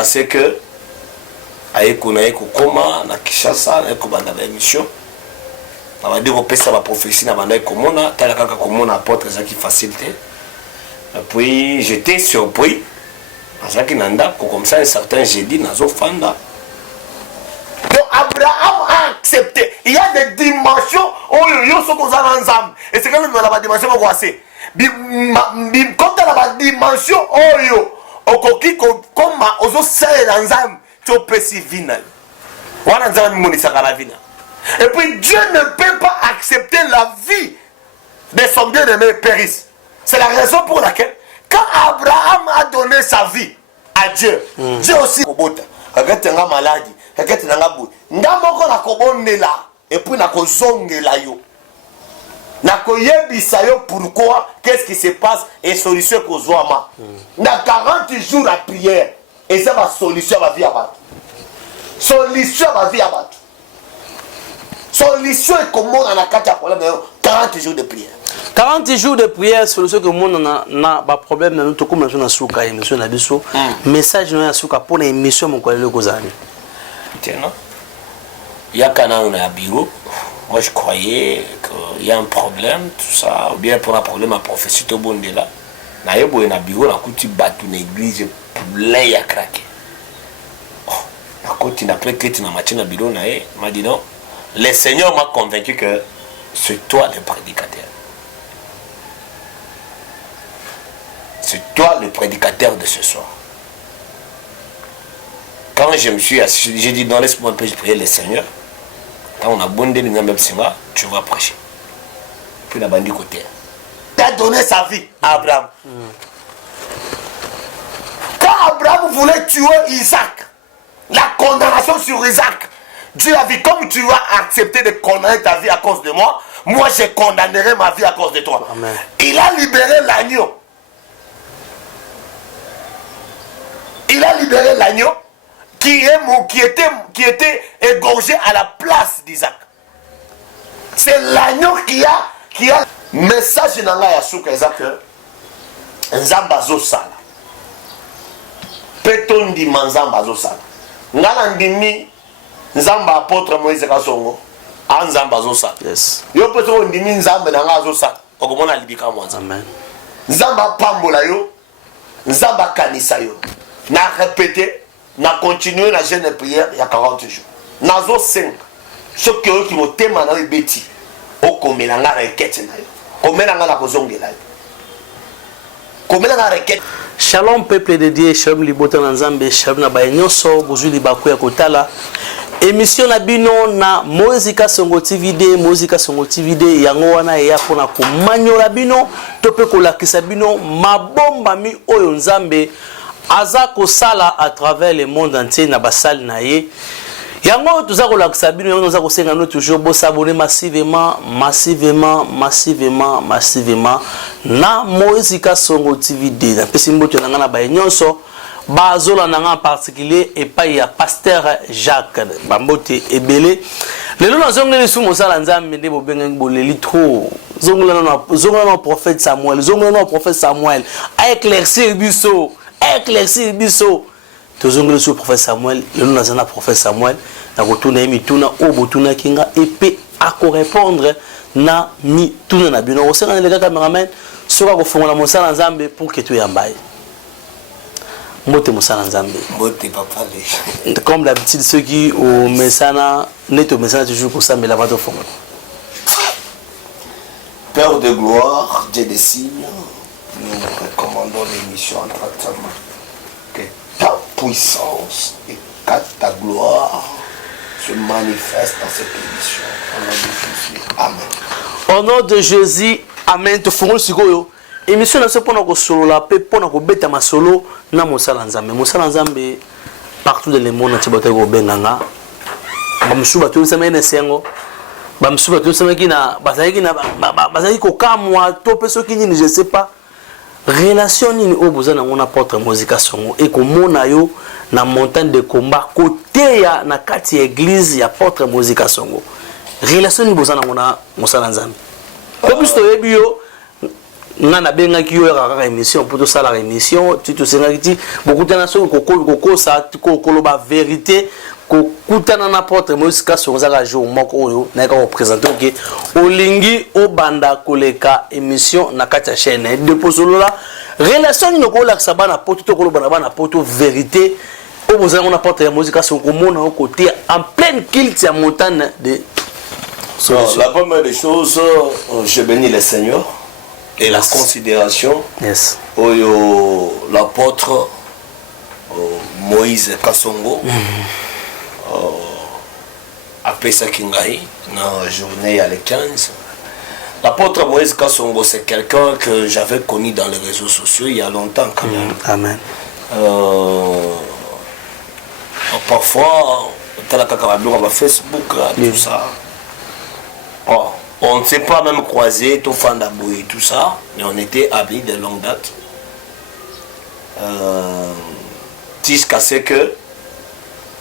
c'est que ayeko na yeko koma na Kinshasa na yeko banda ba émission na ba dire opesa ba prophétie na banda yeko mona tala kaka komona apôtre ça qui facilité et puis j'étais surpris parce que nanda comme ça un certain jeudi nazo fanda donc Abraham a accepté. Il y a des dimensions où yo so kozana nzambe et c'est quand même la dimension ko assez quand tu as la dimension oyo okoki comme ozo sel nzambe tu peux si vina wana nzambe monisaka la vina et puis Dieu ne peut pas accepter la vie de son bien-aimé périsse. C'est la raison pour laquelle quand Abraham a donné sa vie à Dieu, Dieu aussi kobota akatenga maladie akatenga bout ndamoko na kobonela et puis na kozongela yo na koyebisa yo pourquoi qu'est-ce qui se passe et solution kozwama na 40 jours à prière et ça va solution va vie à battre solution va vie à battre solution est comment on a 40 jours de prière 40 jours de prière solution que monde na ba problème na tout comme na souka émission na biso message na souka pour na émission mon collègue kozani tiens non il y a canal na bureau. Moi, je croyais qu'il y a un problème, tout ça, ou bien pour un problème à prophétie, tout le monde est là. Na yebo na bureau, na kuti batu na église, plein ya craqué. Oh, na kuti na plein na matin na bureau, na ye, m'a dit non. Le Seigneur m'a convaincu que c'est toi le prédicateur. C'est toi le prédicateur de ce soir. Quand je me suis assis, j'ai dit non, laisse-moi un peu prier le Seigneur. Quand on a bondé l'ingénieur Singa, tu vas prêcher. Puis la bande du côté. Il a donné sa vie à Abraham. Quand Abraham voulait tuer Isaac, la condamnation sur Isaac, Dieu a dit, comme tu vas accepter de condamner ta vie à cause de moi, moi je condamnerai ma vie à cause de toi. Amen. Il a libéré l'agneau. Il a libéré l'agneau qui était égorgé à la place d'Isaac. C'est l'agneau qui a message dans la yasuka Isaac. Nzambazo sala. Petondi manzambazo sala. Ngala ndimi nzamba apôtre Moïse Kasongo. Anzambazo sala. Yes. Yo peto ndimi nzambe na ngazo sala. Okomona libika mwanza. Amen. Nzamba pambola yo. Nzamba kanisa yo. Na répéter. Na continuer la jeûne de prière il y a 40 jours. Nazo 5. Ce qui mo tema na beti. O komela nga requête na yo. Komela nga la kozongela yo. Komela nga requête. Shalom peuple de Dieu, shalom libota na Nzambe, shalom na bayenyoso, bozuli baku ya kotala. Émission na bino na Moïse Kasongo TVD, Moïse Kasongo TVD yango wana ya pona ko manyola bino, tope ko lakisa bino mabomba mi oyo Nzambe aza ko sala à travers le monde entier na basal na ye. Yango tuza ko lakisa bino yango tuza ko senga no toujours bo s'abonner massivement na Moïse Kasongo TVD. Na pesi mboto na ngana ba nyonso bazola na en particulier et pas ya pasteur Jacques Bambote ebele. Lelo na zongeli su mosala Nzambe nde bobenga boleli trop. Zongela na prophète Samuel a éclaircir biso. Éclaircir biso tozongeli sur prophète Samuel le nom na prophète Samuel na kotuna mituna obotuna kinga et à répondre na mituna na bino osanga le cameraman soka ko fongola mosala Nzambe pour que tu yambaye mote mosala Nzambe mote papa les comme d'habitude ceux qui au mesana neto mesana toujours pour ça mais la va te fongola. Père de gloire, Dieu des signes, nous recommandons l'émission en traitement. Que ta puissance et que ta gloire se manifestent dans cette émission. Au nom de Jésus, Amen. Au nom de Jésus, Amen. Tu fais ce que émission na sepo na ko solo la pe pona ko beta masolo na mosala Nzambe. Mosala Nzambe partout dans le monde entier ko benganga. Ba msuba tu sema ene sengo. Ba msuba tu sema kina bazaki ko kamwa to peso kini je sais pas. Relation ni o bozana ngona porte Moïse Kasongo et ko mona yo na montagne de combat côté ya na kati église ya porte Moïse Kasongo. Relation ni bozana ngona mosala Nzambe. Ko bisto ebio ngana benga ki yo kaka émission pour tout ça la émission tu te senga ki beaucoup de nations koko ça koko ba vérité kokutana na porte Moïse Kasongo zaka jour moko oyo na ka représenter que olingi obanda koleka émission na kati chaîne de posolola relation ni ko la sabana porte to ko bana porte vérité au besoin on apporte Moïse Kasongo mona au côté en pleine culte à montagne de la première des choses je bénis le Seigneur et la considération l'apôtre Moïse Kasongo après ça Kingai dans journée à les 15. L'apôtre Moïse Kasongo c'est quelqu'un que j'avais connu dans les réseaux sociaux il y a longtemps quand même. Amen. Parfois Facebook tout ça. Oh, on ne s'est pas même croisé, tout Fandabou et tout ça, mais on était amis de longue date. Jusqu'à ce que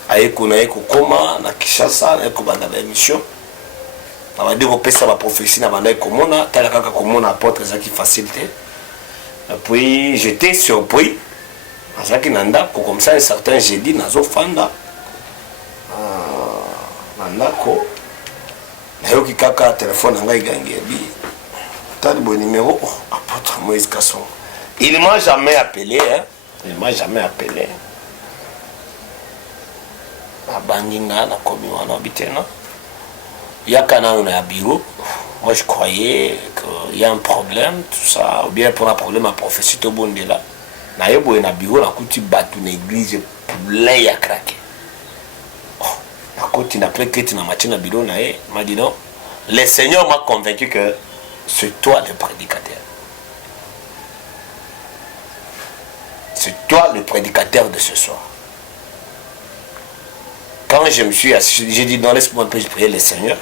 Aïkouna Koma, na Kishasa, na Kobanda émission. On va développer ça la prophétie na Banda Komona, Talaka Komona apporte ça qui facilité. Et puis j'étais surpris. Azaki Nanda, comme ça un certain jeudi, Nazo Fanda. Nandako. Nayoki kaka téléphone nanga igangi bi tali bon numéro apôtre Moïse Kasongo. Il m'a jamais appelé hein. Il m'a jamais appelé. Abanginga na komi wana bitena. Yakana na bureau. Moi je croyais qu'il y a un problème tout ça ou bien pour un problème à prophétie to bondela. Na yebo na bureau na kuti batu na église plein ya craqué. Quand il a pris que tu n'as pas bureau, m'a dit non. Le Seigneur m'a convaincu que c'est toi le prédicateur. C'est toi le prédicateur de ce soir. Quand je me suis assis, j'ai dit non, laisse-moi un peu prier le Seigneur.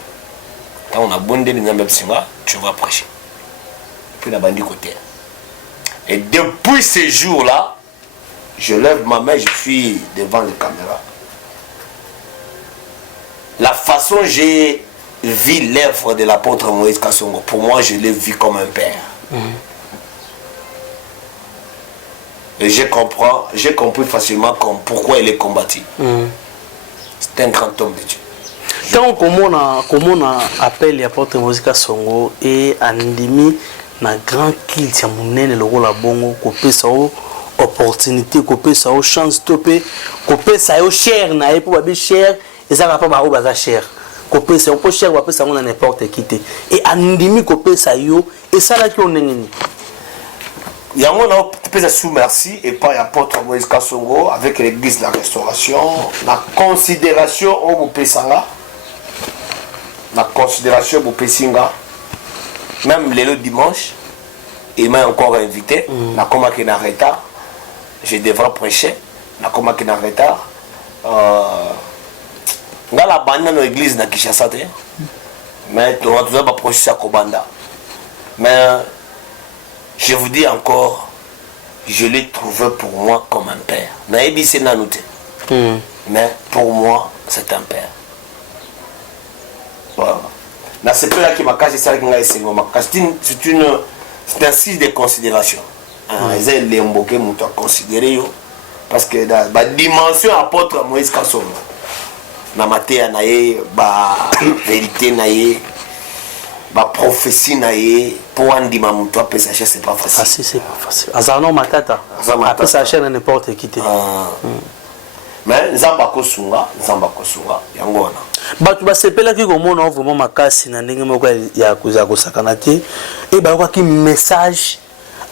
Quand on a bondé le Nambeb Singa, tu vas prêcher. Puis on a bandit côté. Et depuis ce jour-là, je lève ma main, je suis devant les caméras. La façon dont j'ai vu l'œuvre de l'apôtre Moïse Kasongo, pour moi, je l'ai vu comme un père. Et j'ai compris facilement pourquoi il est combattu. C'est un grand homme de Dieu. Tant qu'on appelle l'apôtre Moïse Kasongo et Andimi, na grand kilt ya munene loko la bongo kopesa o opportunité kopesa o chance topé kopesa yo cher na e pour ba cher ezaka pa ba o baza cher kopesa o po cher ba pesa ngona n'importe qui te et andimi kopesa yo et ça là qui on ngeni ya ngona pesa sous merci et pas apôtre Moïse Kasongo avec l'église de la restauration la considération au pesanga la considération au pesinga. Même le dimanche, il m'a encore invité. Na koma ki na retard. Je devrais prêcher. Na koma ki na retard. Dans la bande dans l'église na Kinshasa. Mais on va pas prêcher ça Kobanda. Mais je vous dis encore, je l'ai trouvé pour moi comme un père. Naïbi c'est nanouté. Mais pour moi, c'est un père. Voilà. C'est là qui m'a caché ça qui m'a essayé. C'est un signe de considération. Ils ont l'emboqué à considérer parce que dans la dimension apôtre Moïse Kasongo, na matéa naé, ba vérité naé, ba prophétie naé, pour un dimanche toi pesa c'est pas facile. Facile c'est pas facile. Azano matata. Après ça chaîne n'importe qui te. Mais nzamba kosunga yangona. Batu basepela ki komona vraiment makasi na ndenge moko ya kosakana te et ba ki message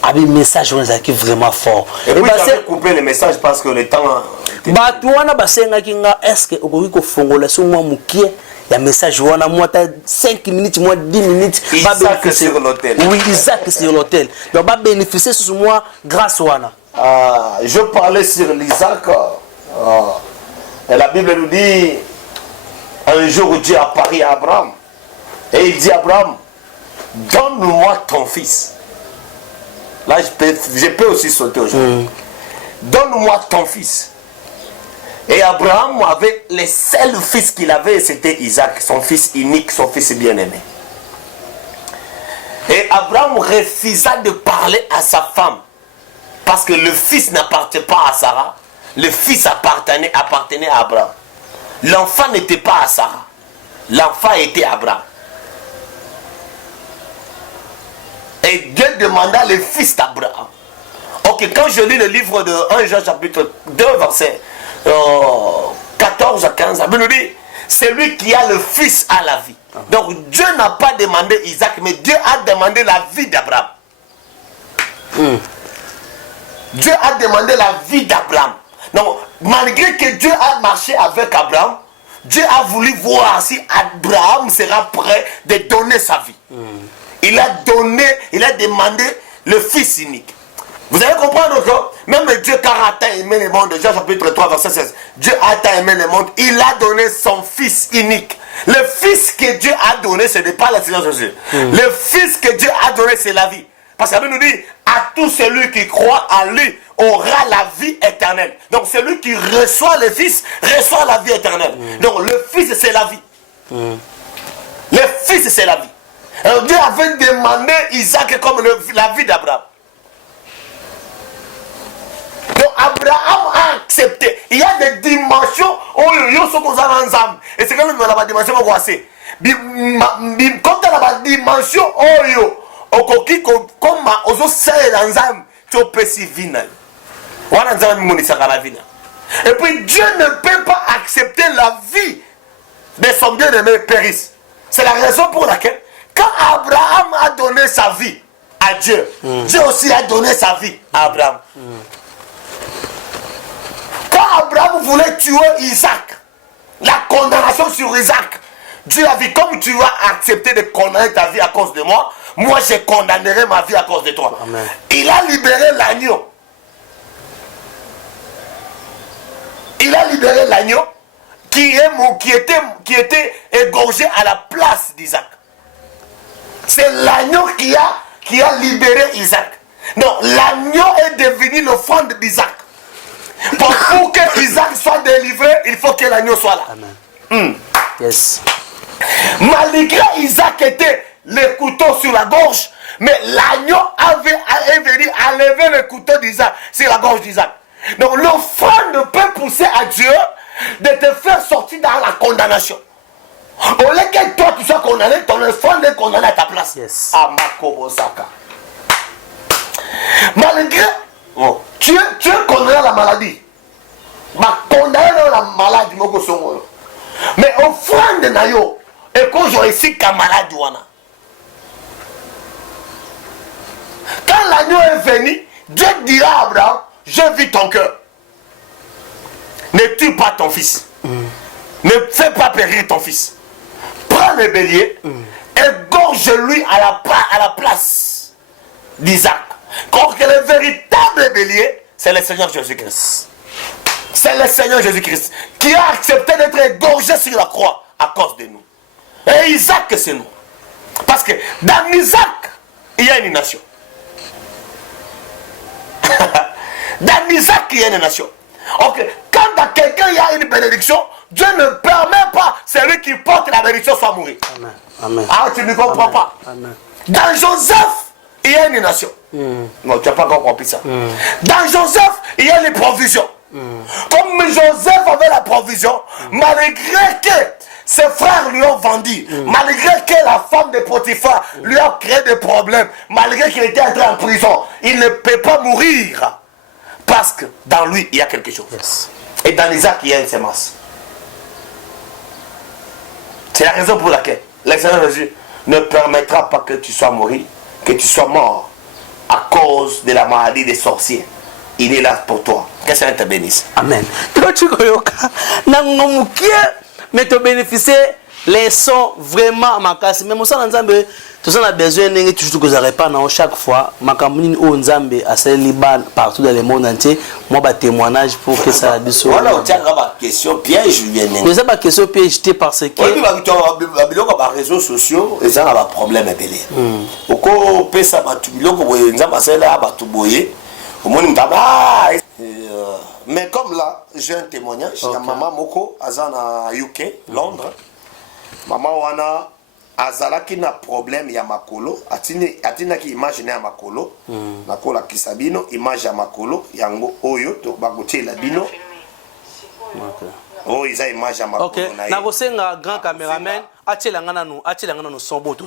abi message on qui vraiment fort et puis j'avais coupé le message parce que le temps batu wana basenga kinga est-ce que okoki ko fongola so mwa mukie ya message wana moi 5 minutes moi 10 minutes ba bénéficier sur l'hôtel. Oui, Isaac sur l'hôtel. Donc ba bénéficier sur moi grâce wana. Je parlais sur l'Isaac. Et la Bible nous dit un jour Dieu apparaît à Abraham et il dit à Abraham, donne-moi ton fils. Là je peux aussi sauter aujourd'hui. Donne-moi ton fils. Et Abraham avait le seul fils qu'il avait, c'était Isaac, son fils unique, son fils bien-aimé. Et Abraham refusa de parler à sa femme. Parce que le fils n'appartenait pas à Sarah. Le fils appartenait à Abraham. L'enfant n'était pas à Sarah. L'enfant était à Abraham. Et Dieu demanda le fils d'Abraham. Ok, quand je lis le livre de 1 Jean chapitre 2, verset 14 à 15, la Bible nous dit, c'est lui qui a le fils à la vie. Donc Dieu n'a pas demandé Isaac, mais Dieu a demandé la vie d'Abraham. Dieu a demandé la vie d'Abraham. Donc, malgré que Dieu a marché avec Abraham, Dieu a voulu voir si Abraham sera prêt de donner sa vie. Il a demandé le fils unique. Vous allez comprendre que même Dieu, quand a tant aimé le monde, Jean chapitre 3, verset 16, Dieu a tant aimé le monde, il a donné son fils unique. Le fils que Dieu a donné, ce n'est pas le Seigneur Jésus. Le fils que Dieu a donné, c'est la vie. Parce que la Bible nous dit, à tout celui qui croit en lui aura la vie éternelle. Donc celui qui reçoit le fils, reçoit la vie éternelle. Donc le fils, c'est la vie. Le fils, c'est la vie. Alors Dieu avait demandé Isaac comme la vie d'Abraham. Donc Abraham a accepté. Il y a des dimensions où il y a ensemble. Et c'est quand même la dimension qu'on voit. Quand tu as la dimension où okoki comme ozo sel ensemble tu peux si vina. Voilà ensemble monisa la vina. Et puis Dieu ne peut pas accepter la vie de son bien-aimé périsse. C'est la raison pour laquelle quand Abraham a donné sa vie à Dieu, Dieu aussi a donné sa vie à Abraham. Quand Abraham voulait tuer Isaac, la condamnation sur Isaac, Dieu a dit, comme tu vas accepter de condamner ta vie à cause de moi, moi je condamnerai ma vie à cause de toi. Amen. Il a libéré l'agneau. Il a libéré l'agneau qui était égorgé à la place d'Isaac. C'est l'agneau qui a libéré Isaac. Non, l'agneau est devenu l'offrande d'Isaac. Pour que Isaac soit délivré, il faut que l'agneau soit là. Amen. Yes. Malgré Isaac était le couteau sur la gorge, mais l'agneau est venu enlever le couteau d'Isaac sur la gorge d'Isaac. Donc l'offrande peut pousser à Dieu de te faire sortir dans la condamnation. Au lieu que toi tu sois condamné, ton offrande est condamné à ta place. Yes. Malgré tu es condamné à la maladie. Condamné à la maladie, mais offrande nayo et quand je ici qu'un malade wana. Quand l'agneau est venu, Dieu dira à Abraham, j'ai vu ton cœur. Ne tue pas ton fils. Ne fais pas périr ton fils. Prends le bélier, égorge-lui à la place d'Isaac. Car que le véritable bélier, c'est le Seigneur Jésus-Christ. C'est le Seigneur Jésus-Christ qui a accepté d'être égorgé sur la croix à cause de nous. Et Isaac, c'est nous. Parce que dans Isaac, il y a une nation. Dans Isaac, il y a une nation. Ok, quand dans quelqu'un il y a une bénédiction, Dieu ne permet pas celui qui porte la bénédiction soit mourir. Amen. Amen. Ah, tu ne comprends Amen. pas. Amen. Dans Joseph, il y a une nation. Non, tu n'as pas compris ça. Dans Joseph, il y a les provisions. Comme Joseph avait la provision, malgré que ses frères lui ont vendu, malgré que la femme de Potiphar lui a créé des problèmes, malgré qu'il était entré en prison, il ne peut pas mourir. Parce que dans lui, il y a quelque chose. Yes. Et dans Isaac, il y a une semence. C'est la raison pour laquelle le Seigneur Jésus ne permettra pas que tu sois mort, que tu sois mort à cause de la maladie des sorciers. Il est là pour toi. Que Seigneur te bénisse. Amen. Mais tu bénéficies les sons vraiment makasi. Mais ça nzambe tout ça a besoin de toujours que ça répand chaque fois makamuni o nzambe à Liban partout dans le monde entier. Moi ba témoignage pour que ça biso. Voilà, on tient la question piège vient. Mais ça ba question piège parce que oui, ba réseaux sociaux et ça a un problème belé. Oko pesa ba tubiloko boye nzamba sala ba tuboye. Au monde mtaba. Mais comme là, j'ai un témoignage, il y a maman Moko, Azana UK, Londres. Maman Wana, azalaki na problème ya makolo atinaki image na ya makolo nakola kisabino image ya makolo yango oyo to bakotiela bino oh iza image ya makolo okay. Na kosenga grand cameraman atielanga nanu son boto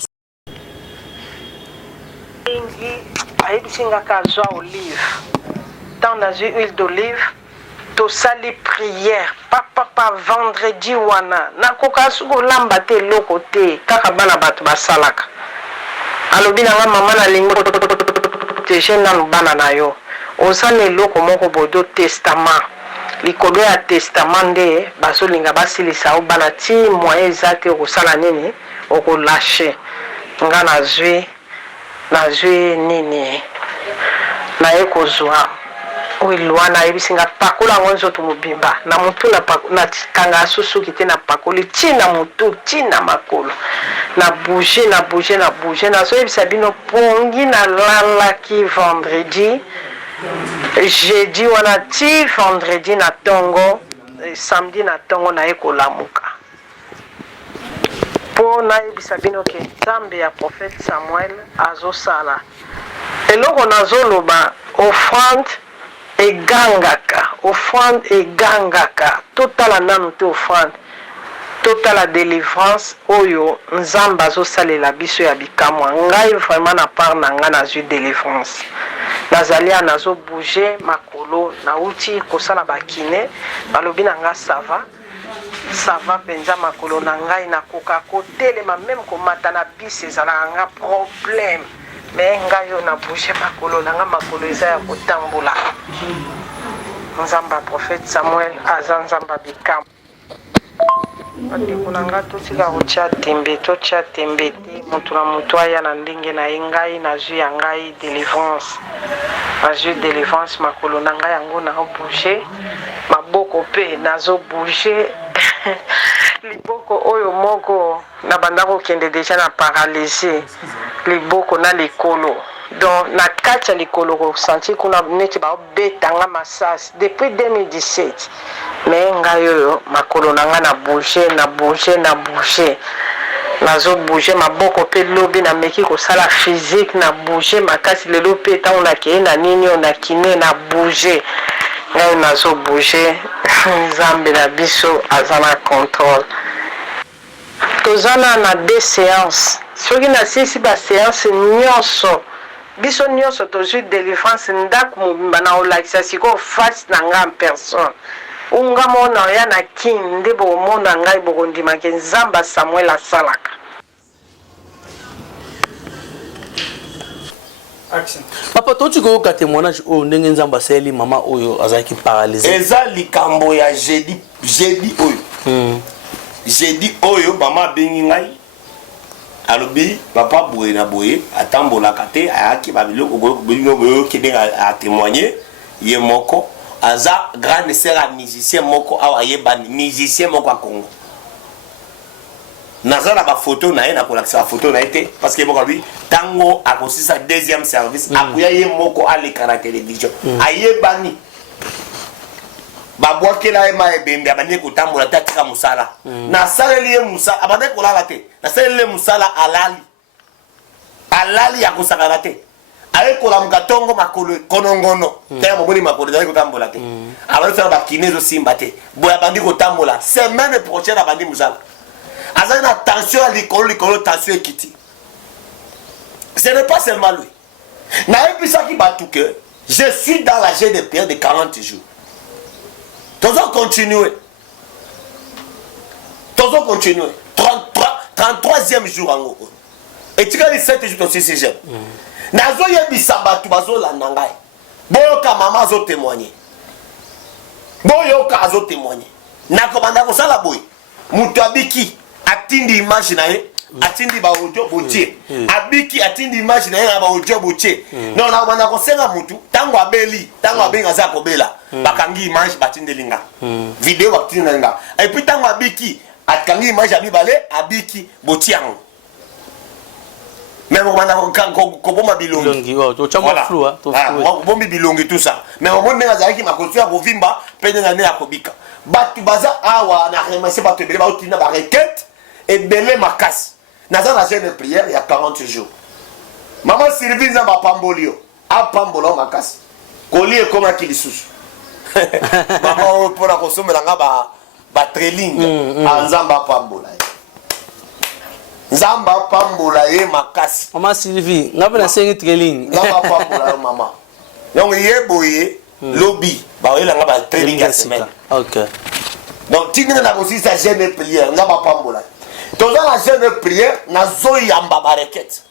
ingi ayebisinga ka zwa olive tant nazwi huile d'olive tosali prière papa vendredi wana nakoka sukolamba te eloko te kaka bana bato basalaka alobi nanga mama nalingi teje nanu bana na yo osala eloko moko bodo testament likolo ya testament nde bazolinga basilisa o bana ti moyen eza te okosala nini okolashe nga nazwi nini naye kozwa oilwana yebisinga pakola ngo nzoto mobimba na mutu na kanga susuki te na pakoli tina mutu tina makolo na bouger na so yebisa bino pongi na lalaki vendredi jeudi wana ti vendredi na tongo samedi na tongo na ekolamuka po na yebisa bino ke nzambe ya prophète Samuel azosala eloko nazoloba offrande egangaka totala nanu te offrande totala délivrance oyo nzambe azosalela biso ya bikamwa ngai vraiment na part na nga nazwi délivrance nazali nazo bouger makolo nauti kosala bakine balobi na nga sava penza makolo na ngai nakoka kotelema même komata na bisi ezalaka nga problème mais ngai yo na bouger makolo na nga makolo eza ya kotambola nzamba prophète Samuel aza nzamba bikamwa bandeko na nga totika kotia tembe te moto na moto aya na ndenge na ye ngai nazwi ya ngai délivrance makolo na ngai yango naobouge maboko mpe nazobouge liboko oyo moko na banda kokende deja na paralysie liboko na likolo donc na kati ya likolo kosanti kuna neti baobetanga masasi depuis 2017 mais ngai oyo makolo na ngai na bouge nazo bouge maboko pe lobi na meki kosala physique na bouge makasi lelo pe tango nakeye na nini o na kine na bouge ngai nazo bouge nzambe na biso aza na contrôle tozana na 2 séances soki nasisi baséance nyonso biso nyonso tozwi délivrance ndako mobimba na olakisa sikoyo face na nga en personne unga mona oya na kini nde bokomona ngai bokondimaka nzamba Samuel asalaka papa toti koyoka témoignage oyo ndenge nzambe asaleli mama oyo azalaki paralysé eza likambo ya jeudi oyo mama abengi ngai alobi papa boye na boye atambolaka te ayaki babiloko ndenge atémoigner ye moko aza grande sœur à musicien moko awa yebani musicien moko a Congo naza na ba photo na ye na kolakisa photo na ye te parce que moko lui tango akosisa deuxième service akuya ye moko aleka na télévision ayebani babwakela ye ma ebembe abandi kotambola te atika mosala nasaleli ye mosala abandi kolala te nasaleli ye mosala alali ya kosakana te ayekola mukatongo makolo konongono te moboni makolo ezali kotambola te abandi kosala bakine ezosimba te boye abandi kotambola semaine prochaine abandi mosala azali na tension ya likolo tension ekiti ce n'est pas seulement lui nayebisaki bato que je suis dans la jeûne de prière de 40 jours tozo continuer 33e jour yango etikali 7 jours tosisi jeûne nazoyebisa bato bazolanda ngai boyoka mama azotémoigner nakobanda kosala boye moto abiki atindi image na ye atindi ba audio botie abiki atindi image na ye na ba audio botie non nakobanda kosenga motu tango abeli tango abenga za kobela bakangi image batindelinga video batindelinga et puis tango abiki akangi image ya mibale abiki botie yango mais koboma bilongi bombi bilongi tout ça mais omoni azalaki makosi ya kovimba mpe nde na nde ya kobika bato baza awa na remercie bato ebele baotina barequête ebele makasi naza na jeune prière il y a 40 jours maman Sylvie nzamba pambolio a pambola makasi kolie koma kilisusu maman pour la consommer nga ba trailing nzamba pambola nzamba pambola ye makasi maman Sylvie ngapa na sengi trailing nzamba pambola maman donc yeboye lobby ba yela nga ba trailing ya semaine. OK. Donc tu n'as aussi sa jeune prière nzamba pambola donc dans la jeune prière na zoyamba ba requête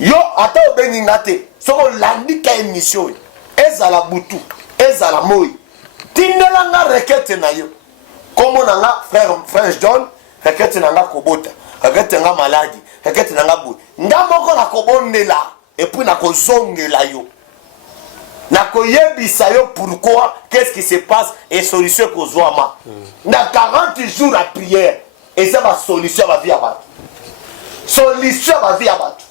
yo ata obeninga te soko landika émission ezala butu ezala moi tindelanga requête na yo comme nanga frère John requête nanga kobota requête nga maladie requête nanga boy nga moko na kobondela et puis na kozongela yo na koyebisa yo pourquoi qu'est-ce qui se passe et solution kozwama na 40 jours à prière et ça va solution va vie à battre solution va vie à battre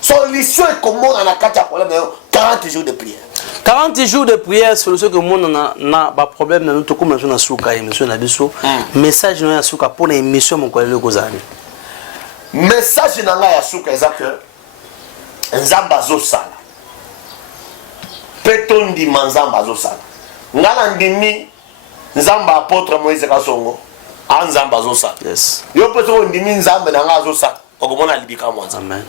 solution est comment on a 40 jours de prière. 40 jours de prière, solution que mon na ba problème na nous comme na souka émission na biso message na souka pour l'émission mon collègue kozali. Message na nga ya souka exact nzamba zo sala. Petondi manzamba zo sala. Ngala ndimi nzamba apôtre Moïse Kasongo nzamba zo sala. Yes. Yo peto ndimi nzamba na nga zo sala. Okomona libika mwanza. Amen.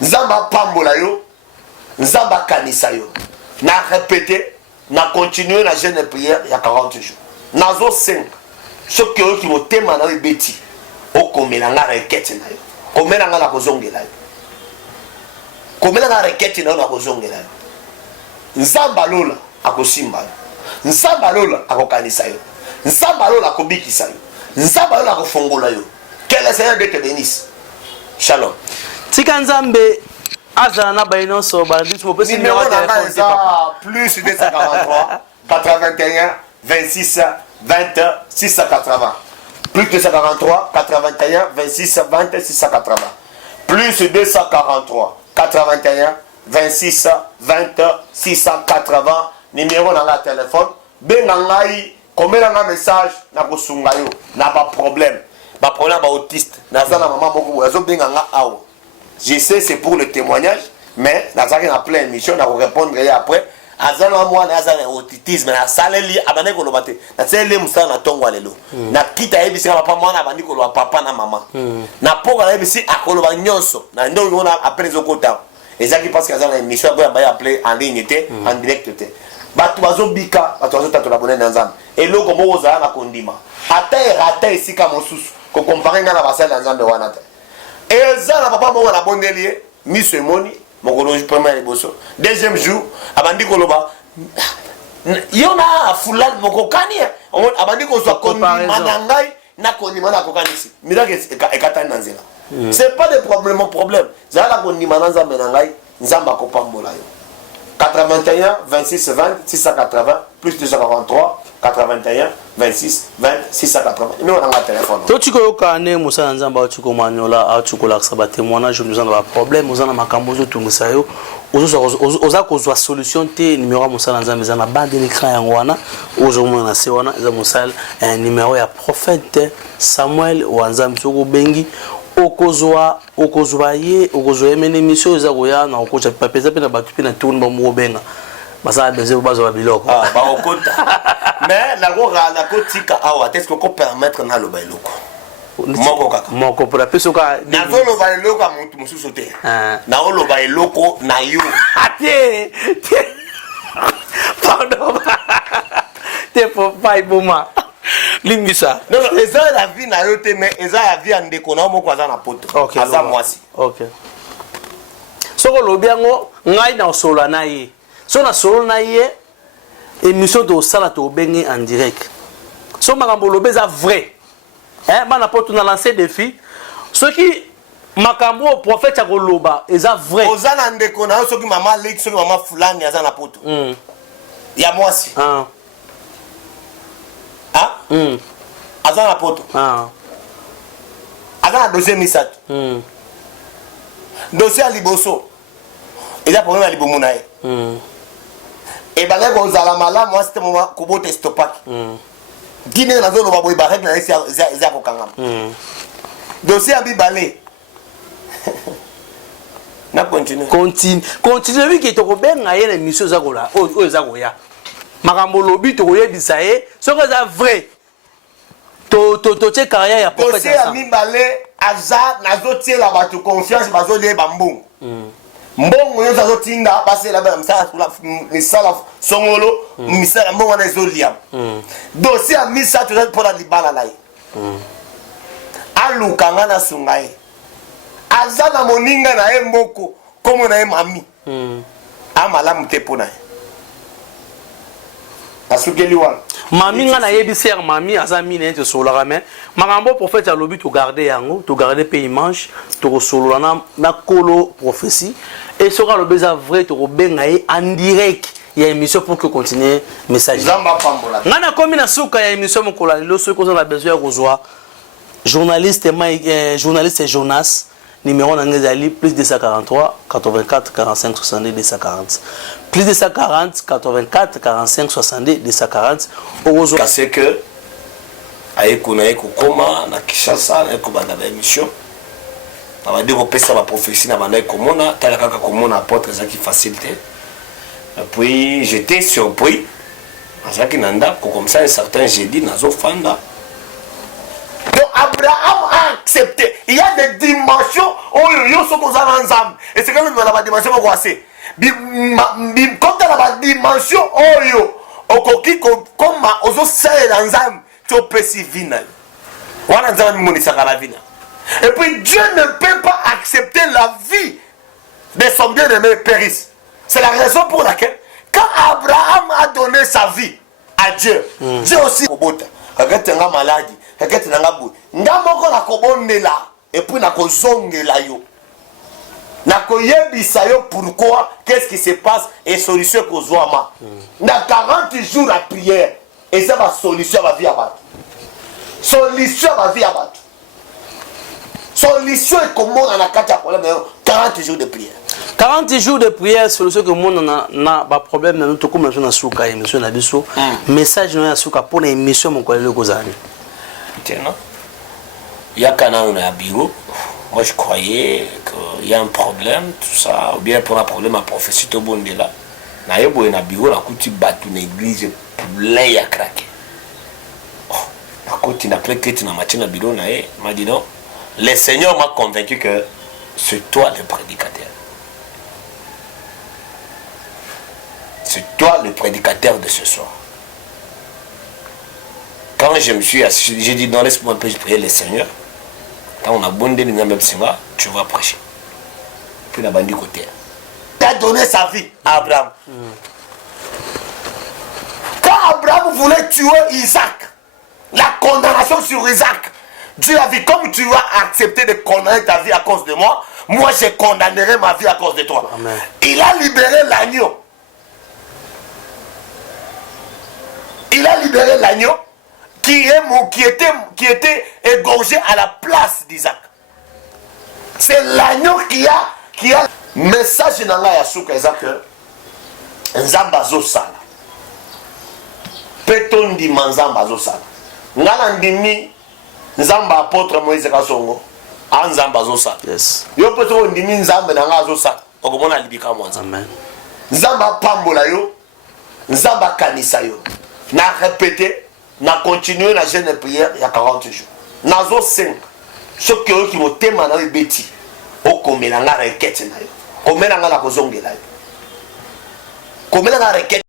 Nzamba pambola yo nzamba kanisa yo na répéter na continuer la jeûne prière il y a 40 jours nazo 5 ce que qui motema na beti okomela nga requête na yo komela nga na kozongela yo komela nga requête na yo na kozongela yo nzamba lola akosimba yo nzamba lola akokanisa yo nzamba lola akobikisa yo nzamba lola akofongola yo que le Seigneur te bénisse. Shalom. Tika Nzambe azala na baino so bandit mo pesi numéro de téléphone plus 243 81 26 20 680 plus 243 81 26 20 680 plus 243 81 26 20 680 numéro na la téléphone benga ngai komela nga message na kosunga yo na ba problème ba autiste na zana maman moko yazo benga nga awo. Je sais, c'est pour le témoignage, mais dans la plein émission, on va répondre après. Azana moi na azana autisme na saleli abane ko lobate na tsele musana na tongo lelo na kita ebisi papa mwana abandi ko lo papa na mama na poka na ebisi akoloba nyonso na ndo ngona après zokota ezaki parce que azana émission boya ba appeler en ligne té en direct té batu bazobika batu bazotata la bonne nzambe eloko moko za na kondima ata esika mosusu ko comparer na basala nzambe wana te ezala papa moko na bondeli miso emoni mokoloji premier liboso deuxième jour abandi koloba yo na fulani mokokani abandi kozwa kondima na ngai na kondima na kokanisi mirake ekatani na nzela c'est pas de problème zala kondima na nzambe na ngai nzambe akopambola yo 81 26 20 680 plus 243 81 26 20 680 numéro na téléphone to tiko yokane musana nzamba otiko manyola atikola sa ba témoignage nous en ba problème nous en makambo zo tungisa yo oza kozwa solution te numéro musana nzamba za na bande l'écran yango wana ozo mona se wana za musala numéro ya prophète Samuel wanzambi soko bengi okozwa ye okozwa emene mission eza koya na okocha papeza pe na batu pe na tourne ba mo benga basa beze bazo ba biloko ba okota mais la gora na kotika awa est-ce que ko permettre na lo ba iloko moko kaka moko pour la peso ka na zo lo ba iloko a mutu mususu te na o lo ba iloko na yo ate pardon te faut pas iboma limbisa non eza la vie na yo te mais eza la vie ande ko na moko aza na poto aza mwasi. OK soko lobiango ngai na solo na ye so na solo na ye émission de sala to bengi en direct so makambo lobeza vrai bana poto na lancer défi ce qui makambo prophète akoloba eza vrai ozana ndeko na soki mama leki soki mama fulani aza na poto ya mwasi aza na poto aza na dossier misato dossier ya liboso eza problème ya libomo na ye ebale kozala malamu mwasi te moma kobota stopaki dine nazoloba boye barègle na ye eza kokangama dossier à bibalé. Na continue. Continue oui que to ko benga ye l'émission za ko la. O za ko ya. Makambo lobi to ko yebisa ye, so ko za vrai. To che carrière ya prophète. Dossier à bibalé aza nazo tiela batu confiance bazo le bambongo. Mbongo yo zazo tinda base la misala songolo misala mbongo na zo liam. Dossier à misa to pour la libala lai. Aluka ngana sungai. Azana moninga na ye moko komo na ye mami. Amala mte pona. Asukeli wan. Mami nga na yebisi ya mami azami na te solola mais makambo prophète alobi to garder yango, to garder pe image, to solola na kolo prophétie et sera le beza vrai to benga ye en direct. Il y a une émission pour que continuer message. Nga na komi na suka ya émission mokola lo so ko za besoin ya kozwa journaliste Jonas numéro d'Angazali plus 243 84 45 62 240 plus 240 84 45 62 240 parce que aiko koma na Kishasa na ko banda ba émission na ba développer ça ba prophétie na banda komona tala kaka komona apôtre za ki facilité et puis j'étais surpris parce que nanda comme ça un certain jeudi nazo fanda. Abraham a accepté. Il y a des dimensions où il y a et c'est quand même dans la dimension où c'est. Quand dans la dimension où il comme aux autres ensemble, tu peux si vina. Et puis Dieu ne peut pas accepter la vie de son bien-aimé périsse. C'est la raison pour laquelle quand Abraham a donné sa vie à Dieu, Dieu aussi regarde nga maladie. Ndamoko na kobondela et puis na kozongela yo na koyebisa yo pourquoi qu'est-ce qui se passe et solution kozwama na 40 jours à prière et ça va solution va vie à battre solution va vie à battre solution est comment on a 40 jours de prière 40 jours de prière solution que monde na ba problème na nous to comme na suka émission na biso message na suka pour la émission mon collègue kozali. Non? Il y a un bureau. Moi je croyais qu'il y a un problème, tout ça, ou bien pour un problème à prophétie tout bon de là. Na yebo na bureau na kuti batu na église plein ya craqué. Oh, na kuti na plein que na matin na bureau na m'a dit non. Le Seigneur m'a convaincu que c'est toi le prédicateur. C'est toi le prédicateur de ce soir. Quand je me suis assis, j'ai dit non, laisse-moi un peu, je priais le Seigneur. Quand on a bondé les mêmes tu vas prêcher. Puis la bandit côté. Il a donné sa vie à Abraham. Quand Abraham voulait tuer Isaac, la condamnation sur Isaac, Dieu a dit comme tu vas accepter de condamner ta vie à cause de moi, moi je condamnerai ma vie à cause de toi. Amen. Il a libéré l'agneau. Il a libéré l'agneau. Qui était égorgé à la place d'Isaac. C'est l'agneau qui a message dans la yasuka Isaac. Nzambazo sala. Peton di manzambazo sala. Ngala ndimi nzamba apôtre Moïse Kasongo. Nzambazo sala. Yes. Yo peto ndimi nzamba na ngazo sala. Okomona libika mwanza. Amen. Nzamba pambola yo. Nzamba kanisa yo. Na répéter. Na continuer la jeûne de prière il y a 40 jours. Nazo 5. Ce qui mo tema na beti. O komela nga requête na yo. Komela nga la kozongela yo. Komela nga requête